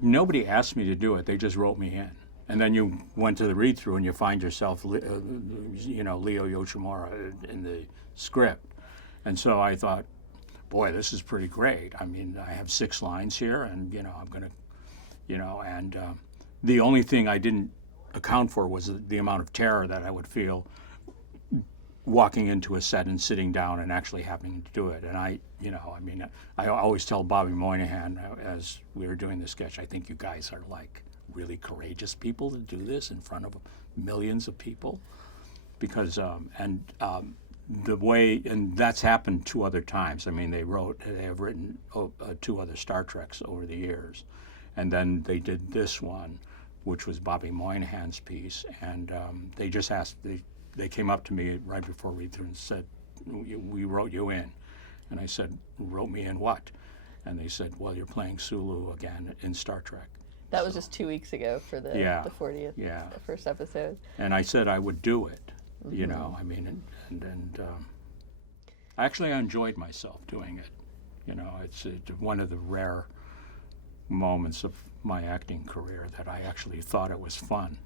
Nobody asked me to do it. They just wrote me in. And then you went to the read-through and you find yourself, Leo Yoshimura in the script. And so I thought, boy, this is pretty great. I mean, I have 6 lines here, and I'm going to, and the only thing I didn't account for was the amount of terror that I would feel walking into a set and sitting down and actually having to do it. And I always tell Bobby Moynihan as we were doing the sketch, I think you guys are like really courageous people to do this in front of millions of people, because the way, and that's happened 2 other times. I mean, they have written 2 other Star Treks over the years, and then they did this one, which was Bobby Moynihan's piece, and they just asked. They came up to me right before read-through and said, "We wrote you in," and I said, "Wrote me in what?" And they said, "Well, you're playing Sulu again in Star Trek." That was just 2 weeks ago for the 40th first episode. And I said I would do it. I mean, and actually I enjoyed myself doing it. It's one of the rare moments of my acting career that I actually thought it was fun.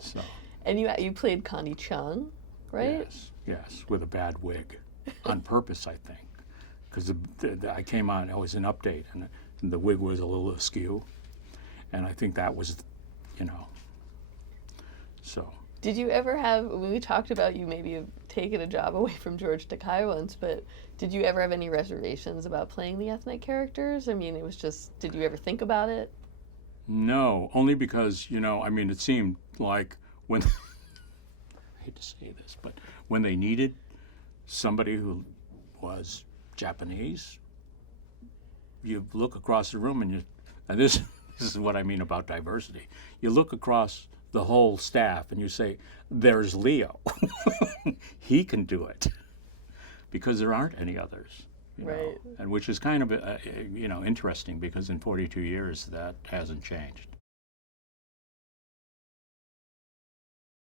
So. And you played Connie Chung, right? Yes, with a bad wig, on purpose, I think, because I came on. It was an update, and the wig was a little askew, and I think that was, so. Did you ever have, when we talked about you maybe have taken a job away from George Takei once, but did you ever have any reservations about playing the ethnic characters? I mean, it was just, did you ever think about it? No, only because, it seemed like when, I hate to say this, but when they needed somebody who was Japanese, you look across the room and this is what I mean about diversity. You look across the whole staff and you say, there's Leo. He can do it, because there aren't any others. Right. And which is kind of interesting, because in 42 years that hasn't changed.